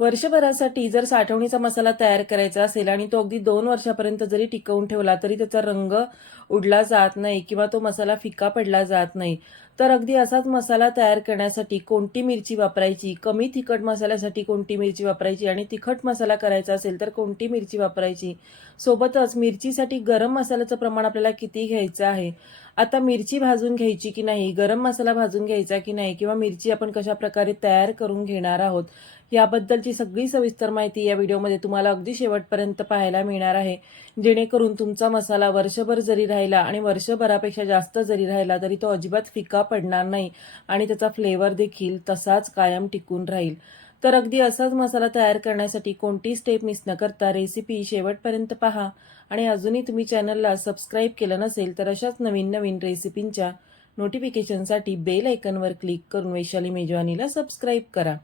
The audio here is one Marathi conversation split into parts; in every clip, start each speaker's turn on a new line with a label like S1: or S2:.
S1: वर्षभरासाठी जर साठवणीचा मसाला तयार करायचा असेल आणि तो अगदी दोन वर्षापर्यंत जरी टिकवून ठेवला तरी त्याचा रंग उडला जात नाही किंवा तो मसाला फिका पडला जात नाही तर अगदी असाच मसाला तयार करण्यासाठी कोणती मिरची वापरायची कमी तिखट मसाल्यासाठी कोणती मिरची वापरायची आणि तिखट मसाला करायचा असेल तर कोणती मिरची वापरायची? सोबतच मिरचीसाठी गरम मसाल्याचं प्रमाण आपल्याला किती घ्यायचं आहे? आता मिरची भाजून घ्यायची की नाही गरम मसाला भाजून घ्यायचा की नाही किंवा मिरची आपण कशा प्रकारे तयार करून घेणार आहोत? याबद्दलची सगळी सविस्तर माहिती या व्हिडिओमध्ये तुम्हाला अगदी शेवटपर्यंत पाहायला मिळणार आहे. जेणेकरून तुमचा मसाला वर्षभर जरी राहिला आणि वर्षभरापेक्षा जास्त जरी राहिला तरी तो अजिबात फिका पडणार नाही आणि त्याचा फ्लेवर देखील तसाच कायम टिकून राहील. तर अगदी असाच मसाला तयार करण्यासाठी कोणती स्टेप मिस न करता रेसिपी शेवटपर्यंत पहा. आणि अजूनही तुम्ही चॅनलला सबस्क्राईब केलं नसेल तर अशाच नवीन नवीन रेसिपींच्या नोटिफिकेशनसाठी बेल आयकनवर क्लिक करून वैशाली मेजवानीला सबस्क्राईब करा.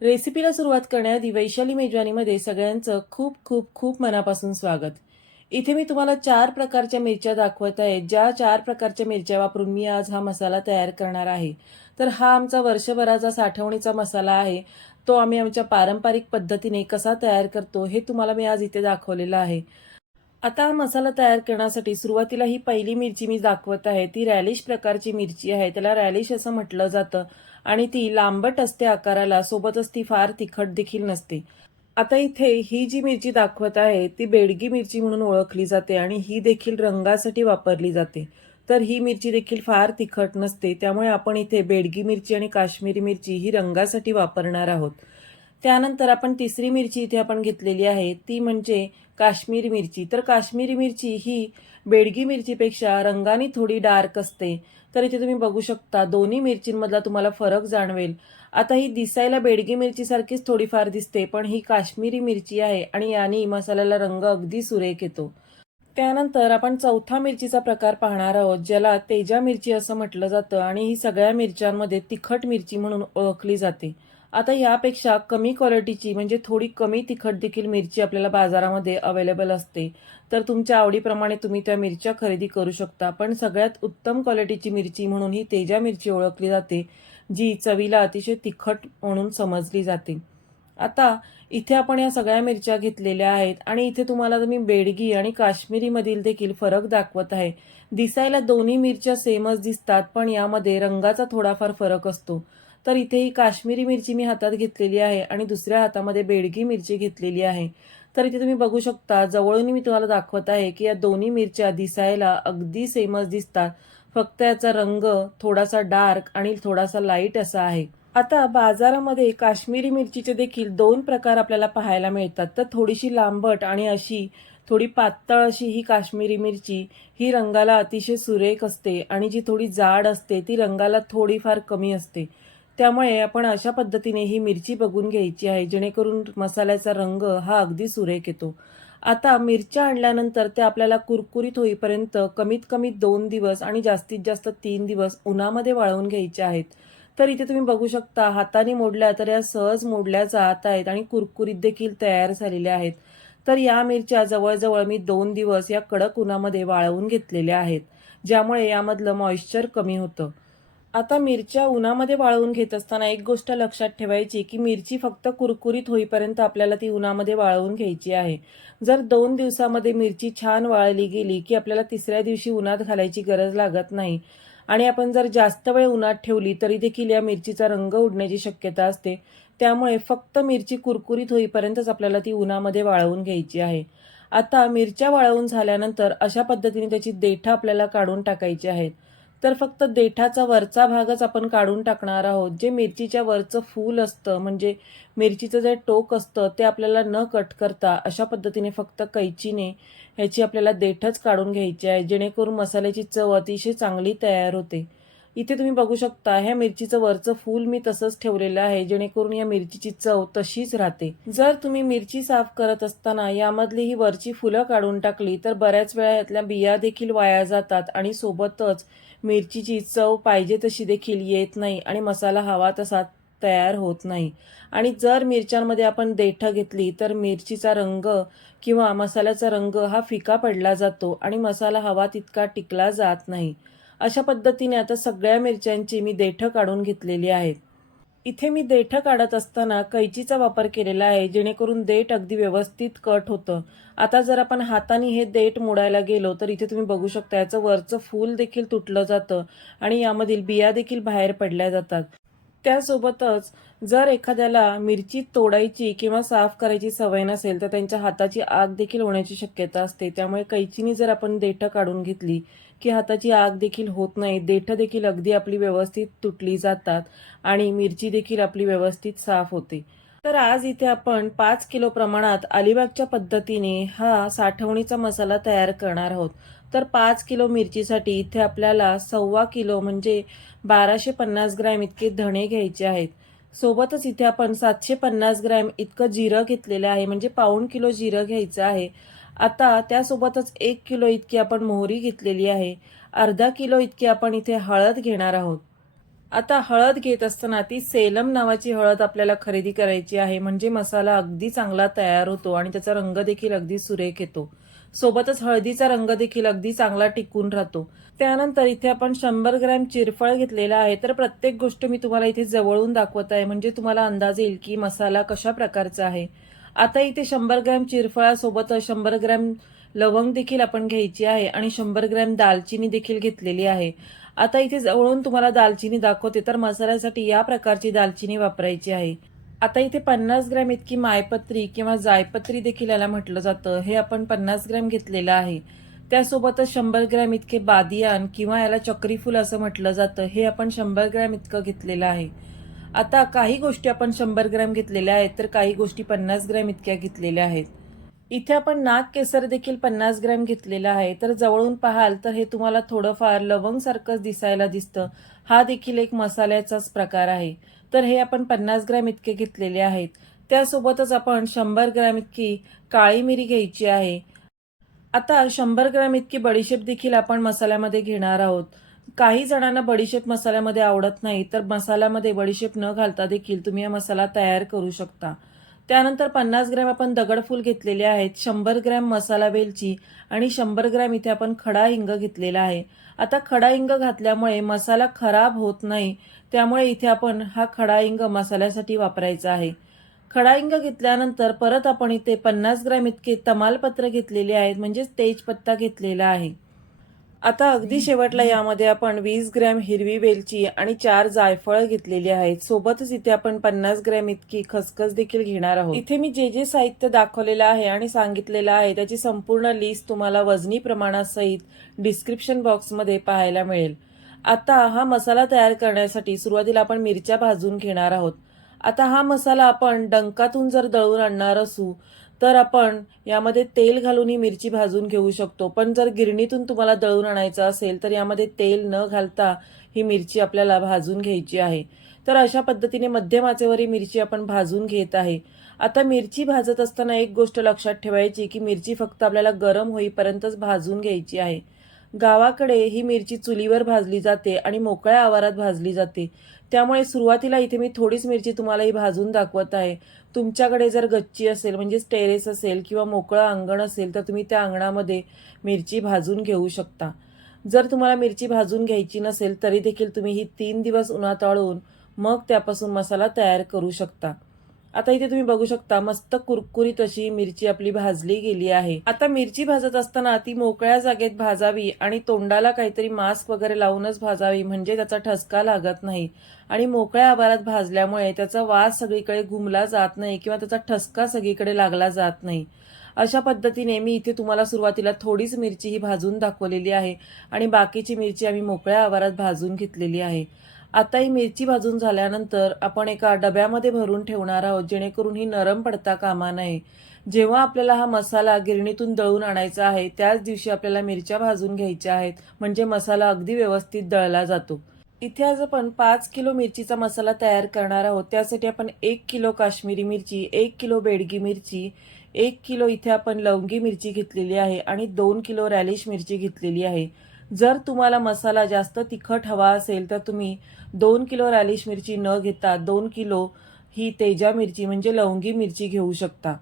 S1: रेसिपीला सुरुवात करण्याआधी वैशाली मेजवानीमध्ये सगळ्यांचं खूप खूप खूप मनापासून स्वागत. इथे मी तुम्हाला चार प्रकारच्या मिरच्या दाखवत आहे. ज्या चार प्रकारच्या मिरच्या वापरून मी आज हा मसाला तयार करणार आहे. तर हा आमचा वर्षभराचा साठवणीचा मसाला आहे. तो आम्ही आमच्या पारंपरिक पद्धतीने कसा तयार करतो हे तुम्हाला मी आज इथे दाखवलेलं आहे. आता हा मसाला तयार करण्यासाठी सुरुवातीला ही पहिली मिरची मी दाखवत आहे. ती रॅलिश प्रकारची मिरची आहे. त्याला रॅलिश असं म्हटलं जातं. आणि ती लांबट असते आकाराला सोबतच ती फार तिखट देखील नसते. आता इथे ही जी मिरची दाखवत आहे ती बेडगी मिरची म्हणून ओळखली जाते आणि ही देखील रंगासाठी वापरली जाते. तर ही मिरची देखील फार तिखट नसते त्यामुळे आपण इथे बेडगी मिरची आणि काश्मीरी मिरची ही रंगासाठी वापरणार आहोत. त्यानंतर आपण तिसरी मिरची इथे आपण घेतलेली आहे ती म्हणजे काश्मीरी मिरची. तर काश्मीरी मिरची ही बेडगी मिरचीपेक्षा रंगाने थोडी डार्क असते. तर इथे तुम्ही बघू शकता दोन्ही मिरचींमधला तुम्हाला फरक जाणवेल. आता ही दिसायला बेडगी मिरचीसारखीच थोडीफार दिसते पण ही काश्मीरी मिरची आहे आणि याने मसाल्याला रंग अगदी सुरेख येतो. त्यानंतर आपण चौथा मिरचीचा प्रकार पाहणार आहोत ज्याला तेजा मिरची असं म्हटलं जातं आणि ही सगळ्या मिरच्यांमध्ये तिखट मिरची म्हणून ओळखली जाते. आता यापेक्षा कमी क्वालिटीची म्हणजे थोडी कमी तिखट देखील मिरची आपल्याला बाजारामध्ये अवेलेबल असते. तर तुमच्या आवडीप्रमाणे तुम्ही त्या मिरच्या खरेदी करू शकता. पण सगळ्यात उत्तम क्वालिटीची मिरची म्हणून ही तेजा मिरची ओळखली जाते जी चवीला अतिशय तिखट म्हणून समजली जाते. आता इथे आपण या सगळ्या मिरच्या घेतलेल्या आहेत आणि इथे तुम्हाला मी बेडगी आणि काश्मीरीमधील देखील फरक दाखवत आहे. दिसायला दोन्ही मिरच्या सेमच दिसतात पण यामध्ये रंगाचा थोडाफार फरक असतो. तर इथे ही काश्मीरी मिरची मी हातात घेतलेली आहे आणि दुसऱ्या हातामध्ये बेडगी मिरची घेतलेली आहे. तर इथे तुम्ही बघू शकता जवळून मी तुम्हाला दाखवत आहे की या दोन्ही मिरच्या दिसायला अगदी सेमच दिसतात. फक्त याचा रंग थोडासा डार्क आणि थोडासा लाइट असा आहे. आता बाजारामध्ये काश्मीरी मिरचीचे देखील दोन प्रकार आपल्याला पाहायला मिळतात. तर थोडीशी लांबट आणि अशी थोडी पातळ अशी ही काश्मीरी मिरची ही रंगाला अतिशय सुरेख असते आणि जी थोडी जाड असते ती रंगाला थोडीफार कमी असते. त्यामुळे आपण अशा पद्धतीने ही मिरची बघून घ्यायची आहे जेणेकरून मसाल्याचा रंग हा अगदी सुरेख येतो. आता मिरच्या आणल्यानंतर त्या आपल्याला कुरकुरीत होईपर्यंत कमीत कमी दोन दिवस आणि जास्तीत जास्त तीन दिवस उन्हामध्ये वाळवून घ्यायच्या आहेत. तर इथे तुम्ही बघू शकता हाताने मोडल्या तर या सहज मोडल्या जात आहेत आणि कुरकुरीत देखील तयार झालेल्या आहेत. तर या मिरच्या जवळजवळ मी दोन दिवस या कडक उन्हामध्ये वाळवून घेतलेल्या आहेत ज्यामुळे यामधलं मॉइश्चर कमी होतं. आता मिरच्या उन्हामध्ये वाळवून घेत असताना एक गोष्ट लक्षात ठेवायची की मिरची फक्त कुरकुरीत होईपर्यंत आपल्याला ती उन्हामध्ये वाळवून घ्यायची आहे. जर दोन दिवसामध्ये मिरची छान वाळली गेली की आपल्याला तिसऱ्या दिवशी उन्हात घालायची गरज लागत नाही. आणि आपण जर जास्त वेळ उन्हात ठेवली तरी देखील या मिरचीचा रंग उडण्याची शक्यता असते. त्यामुळे फक्त मिरची कुरकुरीत होईपर्यंतच आपल्याला ती उन्हामध्ये वाळवून घ्यायची आहे. आता मिरच्या वाळवून झाल्यानंतर अशा पद्धतीने त्याची देठा आपल्याला काढून टाकायची आहेत तर फक्त देठाचा वरचा भागच आपण काढून टाकणार आहोत. जे मिरचीच्या वरचं फूल असतं म्हणजे मिरचीचं जे टोक असतं ते आपल्याला न कट करता अशा पद्धतीने फक्त कैचीने ह्याची आपल्याला देठच काढून घ्यायची आहे जेणेकरून मसाल्याची चव अतिशय चांगली तयार होते. इथे तुम्ही बघू शकता ह्या मिरचीचं वरचं फूल मी तसंच ठेवलेलं आहे जेणेकरून या मिरचीची चव तशीच राहते. जर तुम्ही मिरची साफ करत असताना यामधली ही वरची फुलं काढून टाकली तर बऱ्याच वेळा यातल्या बिया देखील वाया जातात आणि सोबतच मिरचीची चव पाहिजे तशी देखील येत नाही आणि मसाला हवा तसा तयार होत नाही. आणि जर मिरच्यांमध्ये आपण देठं घेतली तर मिरचीचा रंग किंवा मसाल्याचा रंग हा फिका पडला जातो आणि मसाला हवा तितका टिकला जात नाही. अशा पद्धतीने आता सगळ्या मिरच्यांची मी देठं काढून घेतलेली आहेत. इथे मी देठ काढत असताना कैचीचा वापर केलेला आहे जेणेकरून देठ अगदी व्यवस्थित कट होतं. आता जर आपण हाताने हे देठ मोडायला गेलो तर इथे तुम्ही बघू शकता याचं वरचं फूल देखील तुटलं जातं आणि यामधील बिया देखील बाहेर पडल्या जातात. त्यासोबतच जर एखाद्याला मिरची तोडायची किंवा साफ करायची सवय नसेल तर त्यांच्या हाताची आग देखील होण्याची शक्यता असते. त्यामुळे कैचीनी जर आपण देठं काढून घेतली की हाताची आग देखील होत नाही. देठं देखील अगदी आपली व्यवस्थित तुटली जातात आणि मिरची देखील आपली व्यवस्थित साफ होते. तर आज इथे आपण पाच किलो प्रमाणात अलिबागच्या पद्धतीने हा साठवणीचा मसाला तयार करणार आहोत. तर पाच किलो मिरचीसाठी इथे आपल्याला सव्वा किलो म्हणजे बाराशे पन्नास ग्रॅम इतके धणे घ्यायचे आहेत. सोबतच इथे आपण सातशे पन्नास ग्रॅम इतकं जिरं घेतलेलं आहे. म्हणजे पाऊण किलो जिरं घ्यायचं आहे. आता त्यासोबतच एक किलो इतकी आपण मोहरी घेतलेली आहे. अर्धा किलो इतकी आपण इथे हळद घेणार आहोत. आता हळद घेत असताना ती सेलम नावाची हळद आपल्याला खरेदी करायची आहे. म्हणजे मसाला अगदी चांगला तयार होतो आणि त्याचा रंग देखील अगदी सुरेख येतो. सोबतच हळदीचा रंग देखील अगदी चांगला टिकून राहतो. त्यानंतर इथे आपण शंभर ग्रॅम चिरफळ घेतलेला आहे. तर प्रत्येक गोष्ट मी तुम्हाला इथे जवळून दाखवत आहे. म्हणजे तुम्हाला अंदाज येईल की मसाला कशा प्रकारचा आहे. आता इथे शंभर ग्रॅम चिरफळासोबत शंभर ग्रॅम लवंग देखील आपण घ्यायची आहे आणि शंभर ग्रॅम दालचिनी देखील घेतलेली आहे. आता इथे जवळून तुम्हाला दालचिनी दाखवते तर मसाल्यासाठी या प्रकारची दालचिनी वापरायची आहे. आता इथे पन्नास ग्रॅम इतकी मायपत्री किंवा जायपत्री देखील याला म्हटलं जातं. हे आपण पन्नास ग्रॅम घेतलेलं आहे. त्यासोबतच शंभर ग्रॅम इतके बादियान किंवा याला चक्रीफूल असं म्हटलं जातं. हे आपण शंभर ग्रॅम इतकं घेतलेलं आहे. आता काही गोष्टी आपण शंभर ग्रॅम घेतलेल्या आहेत तर काही गोष्टी पन्नास ग्रॅम इतक्या घेतलेल्या आहेत. इथे आपण नाग केसर देखील पन्नास ग्रॅम घेतलेला आहे. तर जवळून पाहाल तर हे तुम्हाला थोडंफार लवंगसारखंच दिसायला दिसतं. हा देखील एक मसाल्याचाच प्रकार आहे. तर हे आपण पन्नास ग्रॅम इतके घेतलेले आहेत. त्यासोबतच आपण शंभर ग्रॅम इतकी काळी मिरी घ्यायची आहे. आता शंभर ग्रॅम इतकी बडीशेप देखील आपण मसाल्यामध्ये घेणार आहोत. काही जणांना बडीशेप मसाल्यामध्ये आवडत नाही तर मसाल्यामध्ये बडीशेप न घालता देखील तुम्ही हा मसाला तयार करू शकता. त्यानंतर पन्नास ग्रॅम आपण दगडफूल घेतलेले आहेत शंभर ग्रॅम मसाला वेलची आणि शंभर ग्रॅम इथे आपण खडा हिंग घेतलेला आहे. आता खडा हिंग घातल्यामुळे मसाला खराब होत नाही त्यामुळे इथे आपण हा खडा हिंग मसाल्यासाठी वापरायचा आहे. खडा हिंग घेतल्यानंतर परत आपण इथे पन्नास ग्रॅम इतके तमालपत्र घेतलेले आहेत म्हणजेच तेजपत्ता घेतलेला आहे. आता अगदी शेवटला यामध्ये आपण वीस ग्रॅम हिरवी वेलची आणि चार जायफळ घेतलेली आहेत. सोबतच इथे आपण पन्नास ग्रॅम इतकी खसखस देखील घेणार आहोत. इथे मी जे जे साहित्य दाखवलेलं आहे आणि सांगितलेलं आहे त्याची संपूर्ण लिस्ट तुम्हाला वजनी प्रमाणासहित डिस्क्रिप्शन बॉक्समध्ये पाहायला मिळेल. आता हा मसाला तयार करण्यासाठी सुरुवातीला आपण मिरच्या भाजून घेणार आहोत. आता हा मसाला आपण डंकातून जर दळून आणणार असू तर आपण यामध्ये तेल घालून ही मिरची भाजून घेऊ शकतो. पण जर गिरणीतून तुम्हाला दळून आणायचं असेल तर यामध्ये तेल न घालता ही मिरची आपल्याला भाजून घ्यायची आहे. तर अशा पद्धतीने मध्यम आचेवर ही मिरची आपण भाजून घेत आहे. आता मिरची भाजत असताना एक गोष्ट लक्षात ठेवायची की मिरची फक्त आपल्याला गरम होईपर्यंतच भाजून घ्यायची आहे. गावाकडे ही मिरची चुलीवर भाजली जाते आणि मोकळ्या आवारात भाजली जाते. त्यामुळे सुरुवातीला इथे मी थोडीच मिरची तुम्हाला ही भाजून दाखवत आहे. तुमच्याकडे जर गच्ची असेल म्हणजेच टेरेस असेल किंवा मोकळं अंगण असेल तर तुम्ही त्या अंगणामध्ये मिरची भाजून घेऊ शकता. जर तुम्हाला मिरची भाजून घ्यायची नसेल तरी देखील तुम्ही ही तीन दिवस उन्हात आळून मग त्यापासून मसाला तयार करू शकता. आता इथे तुम्ही बघू शकता मस्त कुरकुरीत अशी मिरची आपली भाजली गेली आहे. आता मिरची भाजत असताना ती मोकळ्या जागेत भाजावी आणि तोंडाला काहीतरी मास्क वगैरे लावूनच भाजावी म्हणजे त्याचा ठसका लागत नाही. आणि मोकळ्या आभारात भाजल्यामुळे त्याचा वास सगळीकडे घुमला जात नाही किंवा त्याचा ठसका सगळीकडे लागला जात नाही. अशा पद्धतीने मी इथे तुम्हाला सुरुवातीला थोडीच मिरची ही भाजून दाखवलेली आहे आणि बाकीची मिरची आम्ही मोकळ्या आवारात भाजून घेतलेली आहे. आता ही मिरची भाजून झाल्यानंतर आपण एका डब्यामध्ये भरून ठेवणार आहोत जेणेकरून ही नरम पडता कामा नये. जेव्हा आपल्याला हा मसाला गिरणीतून दळून आणायचा आहे त्याच दिवशी आपल्याला मिरच्या भाजून घ्यायच्या आहेत म्हणजे मसाला अगदी व्यवस्थित दळला जातो. इथे आज आपण पाच किलो मिरचीचा मसाला तयार करणार आहोत. त्यासाठी आपण एक किलो काश्मीरी मिरची एक किलो बेडगी मिरची एक किलो इथे आपण लवंगी मिरची घेतलेली आहे आणि दोन किलो रॅलिश मिरची घेतलेली आहे. जर तुम्हाला मसाला जास्त तिखट हवा असेल तर तुम्ही दोन किलो रॅलिश मिरची न घेता दोन किलो ही तेजा मिरची म्हणजे लवंगी मिरची घेऊ शकता.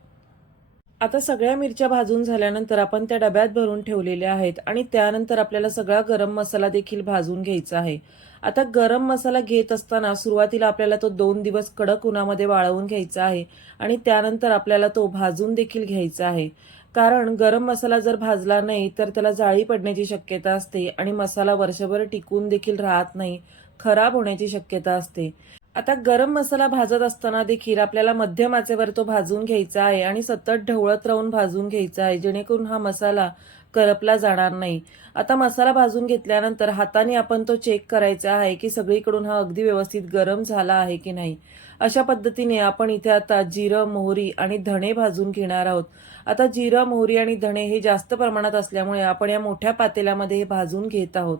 S1: आता सगळ्या मिरच्या भाजून झाल्यानंतर आपण त्या डब्यात भरून ठेवलेल्या आहेत आणि त्यानंतर आपल्याला सगळा गरम मसाला देखील भाजून घ्यायचा आहे. आता गरम मसाला घेत असताना सुरुवातीला आपल्याला तो दोन दिवस कडक उन्हामध्ये वाळवून घ्यायचा आहे आणि त्यानंतर आपल्याला तो भाजून देखील घ्यायचा आहे. कारण गरम मसाला जर भाजला नाही तर त्याला जाळी पडण्याची शक्यता असते आणि मसाला वर्षभर टिकून देखील राहत नाही खराब होण्याची शक्यता असते. आता गरम मसाला भाजत असताना देखील आपल्याला मध्यम आचेवर तो भाजून घ्यायचा आहे आणि सतत ढवळत राहून भाजून घ्यायचा आहे जेणेकरून हा मसाला करपला जाणार नाही. आता मसाला भाजून घेतल्यानंतर हाताने आपण तो चेक करायचा आहे की सगळीकडून हा अगदी व्यवस्थित गरम झाला आहे की नाही. अशा पद्धतीने आपण इथे आता जिरं मोहरी आणि धणे भाजून घेणार आहोत. आता जिरं मोहरी आणि धणे हे जास्त प्रमाणात असल्यामुळे आपण या मोठ्या पातेल्यामध्ये हे भाजून घेत आहोत.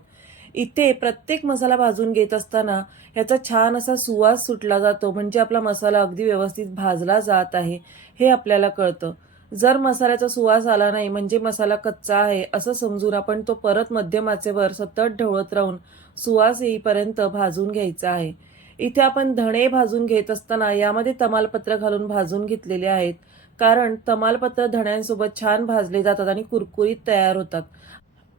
S1: इथे प्रत्येक मसाला भाजून घेत असताना ह्याचा छान असा सुवास सुटला जातो म्हणजे आपला मसाला अगदी व्यवस्थित भाजला जात आहे हे आपल्याला कळतं. जर मसाल्याचा सुवास आला नाही म्हणजे मसाला कच्चा आहे असं समजून आपण तो परत मध्यमाचेवर सतत ढवळत राहून सुवास येईपर्यंत भाजून घ्यायचा आहे. इथे आपण धणे भाजून घेत असताना यामध्ये तमालपत्र घालून भाजून घेतलेले आहेत. कारण तमालपत्र धण्यांसोबत छान भाजले जातात आणि कुरकुरीत तयार होतात.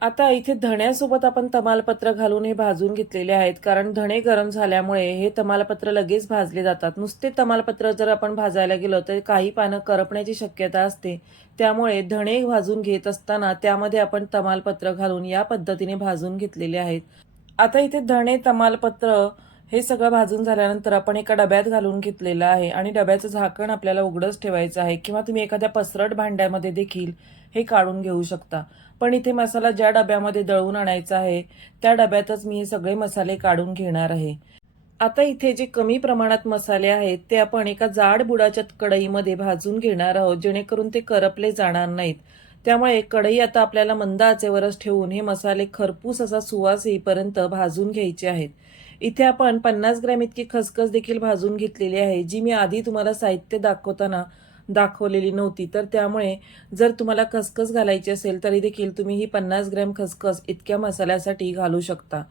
S1: आता इथे धण्यासोबत आपण तमालपत्र घालून हे भाजून घेतलेले आहेत कारण धणे गरम झाल्यामुळे हे तमालपत्र लगेच भाजले जातात. नुसते तमालपत्र जर आपण भाजायला गेलो तर काही पानं करपण्याची शक्यता असते. त्यामुळे धणे भाजून घेत असताना त्यामध्ये आपण तमालपत्र घालून या पद्धतीने भाजून घेतलेले आहेत. आता इथे धणे तमालपत्र हे सगळं भाजून झाल्यानंतर आपण एका डब्यात घालून घेतलेलं आहे आणि डब्याचं झाकण आपल्याला उघडंच ठेवायचं आहे किंवा तुम्ही एखाद्या पसरट भांड्यामध्ये देखील हे काढून घेऊ शकता. पण इथे मसाला ज्या डब्यामध्ये दळून आणायचा आहे त्या डब्यातच मी हे सगळे मसाले काढून घेणार आहे. आता इथे जे कमी प्रमाणात मसाले आहेत ते आपण एका जाड बुडाच्या कढईमध्ये भाजून घेणार आहोत जेणेकरून ते करपले जाणार नाहीत. त्यामुळे कढई आता आपल्याला मंद आचेवरच ठेवून हे मसाले खरपूस असा सुवास येईपर्यंत भाजून घ्यायचे आहेत. इथे आपण पन्नास ग्रॅम इतकी खसखस देखील भाजून घेतलेली आहे जी मी आधी तुम्हाला साहित्य दाखवताना दाखवलेली नव्हती. तर त्यामुळे जर तुम्हाला खसखस घालायची असेल तरी देखील तुम्ही ही पन्नास ग्रॅम खसखस इतक्या मसाल्यासाठी घालू शकता.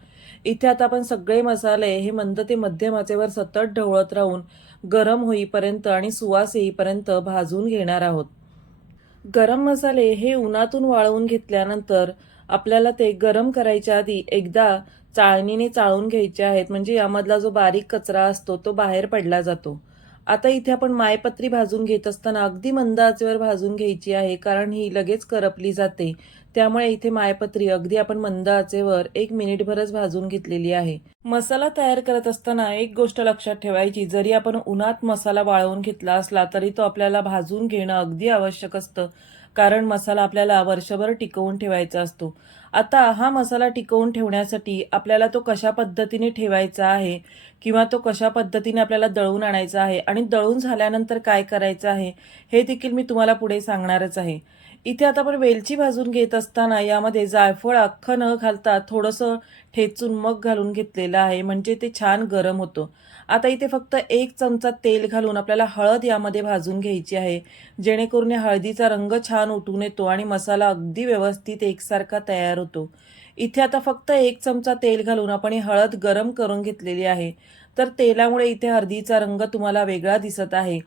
S1: इथे आता आपण सगळे मसाले हे मंद ते मध्यम आचेवर सतत ढवळत राहून गरम होईपर्यंत आणि सुवास येईपर्यंत भाजून घेणार आहोत. गरम मसाले हे उन्हातून वाळवून घेतल्यानंतर आपल्याला ते गरम करायच्या आधी एकदा चाळणीने चाळून घ्यायचे आहेत. म्हणजे यामधला जो बारीक कचरा असतो तो बाहेर पडला जातो. आता इथे आपण मायपत्री भाजून घेत असताना अगदी मंद आचेवर भाजून घ्यायची आहे कारण ही लगेच करपली जाते. त्यामुळे इथे मायपत्री अगदी आपण मंद आचेवर एक मिनिटभरच भाजून घेतलेली आहे. मसाला तयार करत असताना एक गोष्ट लक्षात ठेवायची. जरी आपण उन्हात मसाला वाळवून घेतला असला तरी तो आपल्याला भाजून घेणं अगदी आवश्यक असतं. कारण मसाला आपल्याला वर्षभर टिकवून ठेवायचा असतो. आता हा मसाला टिकवून ठेवण्यासाठी आपल्याला तो कशा पद्धतीने ठेवायचा आहे किंवा तो कशा पद्धतीने आपल्याला दळून आणायचा आहे आणि दळून झाल्यानंतर काय करायचं आहे हे देखील मी तुम्हाला पुढे सांगणारच आहे. इथे आता आपण वेलची भाजून घेत असताना यामध्ये जायफळ अख्खं न घालता थोडंसं ठेचून मग घालून घेतलेलं आहे म्हणजे ते छान गरम होतं. आता इथे फक्त एक चमचा तेल घालून आपल्याला हळद यामध्ये भाजून घ्यायची आहे. जेणेकरून या हळदीचा रंग छान उठून येतो आणि मसाला अगदी व्यवस्थित एकसारखा तयार होतो. इथे आता फक्त एक चमचा तेल घालून आपण ही हळद गरम करून घेतलेली आहे. तर तेलामुळे इथे हळदीचा रंग तुम्हाला वेगळा दिसत आहे.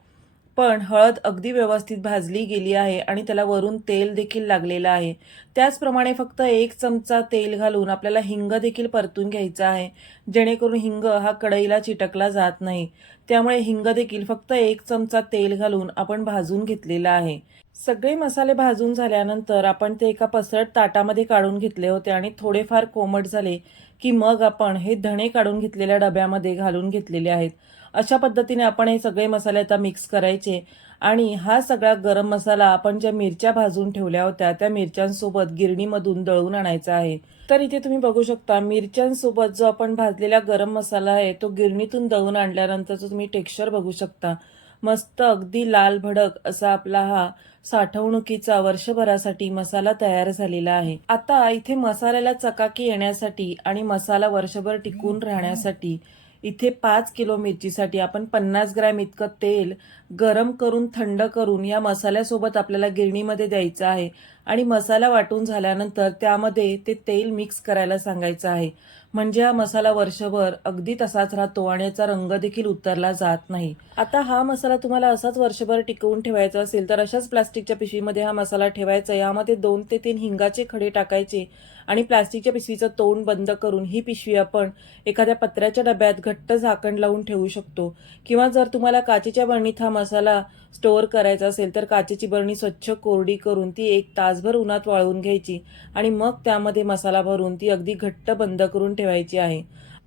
S1: पण हळद अगदी व्यवस्थित भाजली गेली आहे आणि त्याला वरून तेल देखील लागलेलं आहे. त्याचप्रमाणे फक्त एक चमचा तेल घालून आपल्याला हिंग देखील परतून घ्यायचा आहे. जेणेकरून हिंग हा कढईला चिटकला जात नाही. त्यामुळे हिंग देखील फक्त एक चमचा तेल घालून आपण भाजून घेतलेला आहे. सगळे मसाले भाजून झाल्यानंतर आपण ते एका पसरट ताटामध्ये काढून घेतले होते आणि थोडेफार कोमट झाले की मग आपण हे धणे काढून घेतलेल्या डब्यामध्ये घालून घेतलेले आहेत. अशा पद्धतीने आपण हे सगळे मसाले आता मिक्स करायचे. आणि हा सगळा गरम मसाला आपण ज्या मिरच्या भाजून ठेवल्या होत्या त्या मिरच्यांसोबत गिरणीमधून दळून आणायचा आहे. तर इथे तुम्ही बघू शकता मिरच्यांसोबत जो आपण भाजलेला गरम मसाला आहे तो गिरणीतून दळून आणल्यानंतरचं तुम्ही टेक्स्चर बघू शकता मस्त अगदी लाल भडक असा आपला हा साठवणुकीचा वर्षभरासाठी मसाला तयार झालेला आहे. आता इथे मसाल्याला चकाकी येण्यासाठी आणि मसाला वर्षभर टिकून राहण्यासाठी इथे पाच किलो मिरचीसाठी आपण पन्नास ग्रॅम इतकं तेल गरम करून थंड करून या मसाल्यासोबत आपल्याला गिरणीमध्ये द्यायचं आहे. आणि मसाला वाटून झाल्यानंतर त्यामध्ये ते तेल मिक्स करायला सांगायचं आहे. म्हणजे हा मसाला वर्षभर अगदी तसाच राहतो आणि याचा रंग देखील उतरला जात नाही. आता हा मसाला तुम्हाला असाच वर्षभर टिकवून ठेवायचा असेल तर अशाच प्लास्टिकच्या पिशवीमध्ये हा मसाला ठेवायचा यामध्ये दोन ते तीन हिंगाचे खडे टाकायचे आणि प्लास्टिकच्या पिशवीचं तोंड बंद करून ही पिशवी आपण एखाद्या पत्र्याच्या डब्यात घट्ट झाकण लावून ठेवू शकतो. किंवा जर तुम्हाला काचेच्या बरणीत हा मसाला स्टोअर करायचा असेल तर काचेची बरणी स्वच्छ कोरडी करून ती एक तासभर उन्हात वाळवून घ्यायची आणि मग त्यामध्ये मसाला भरून ती अगदी घट्ट बंद करून ठेवायची आहे.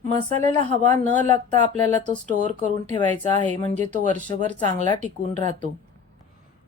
S1: मसाल्याला हवा न लागता आपल्याला तो स्टोअर करून ठेवायचा आहे म्हणजे तो वर्षभर चांगला टिकून राहतो.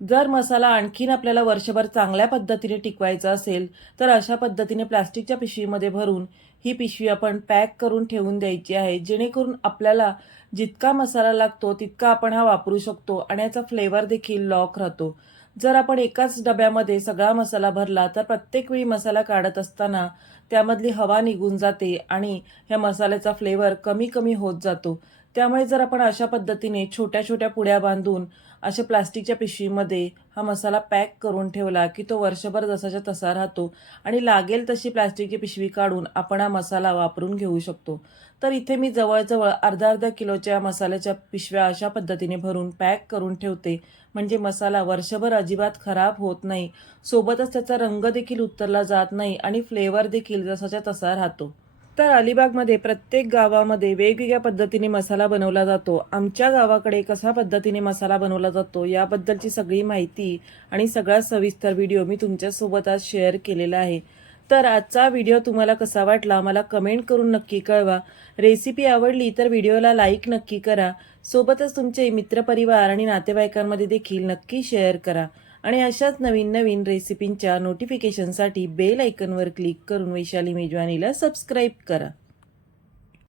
S1: जर मसाला आणखीन आपल्याला वर्षभर चांगल्या पद्धतीने टिकवायचा असेल तर अशा पद्धतीने प्लास्टिकच्या पिशवीमध्ये भरून ही पिशवी आपण पॅक करून ठेवून द्यायची आहे जेणेकरून आपल्याला जितका मसाला लागतो तितका आपण हा वापरू शकतो आणि याचा फ्लेवर देखील लॉक राहतो. जर आपण एकाच डब्यामध्ये सगळा मसाला भरला तर प्रत्येक वेळी मसाला काढत असताना त्यामधली हवा निघून जाते आणि ह्या मसाल्याचा फ्लेवर कमी कमी होत जातो. त्यामुळे जर आपण अशा पद्धतीने छोट्या छोट्या पुड्या बांधून अशा प्लास्टिकच्या पिशवीमध्ये हा मसाला पॅक करून ठेवला की तो वर्षभर जसाच्या तसा राहतो आणि लागेल तशी प्लास्टिकची पिशवी काढून आपण हा मसाला वापरून घेऊ शकतो. तर इथे मी जवळजवळ अर्धा अर्धा किलोच्या मसाल्याच्या पिशव्या अशा पद्धतीने भरून पॅक करून ठेवते. म्हणजे मसाला वर्षभर अजिबात खराब होत नाही. सोबतच त्याचा रंग देखील उतरला जात नाही आणि फ्लेवर देखील जसाच्या तसा राहतो. तर अलिबागमध्ये प्रत्येक गावामध्ये वेगवेगळ्या पद्धतीने मसाला बनवला जातो. आमच्या गावाकडे कसा पद्धतीने मसाला बनवला जातो याबद्दलची सगळी माहिती आणि सगळा सविस्तर व्हिडिओ मी तुमच्यासोबत आज शेअर केलेला आहे. तर आजचा व्हिडिओ तुम्हाला कसा वाटला मला कमेंट करून नक्की कळवा. रेसिपी आवडली तर व्हिडिओला लाईक नक्की करा. सोबतच तुमचे मित्रपरिवार आणि नातेवाईकांमध्ये देखील नक्की शेअर करा. आणि अशाच नवीन नवीन रेसिपींच्या नोटिफिकेशनसाठी बेल ऐकनवर क्लिक करून वैशाली मेजवानीला सबस्क्राईब करा.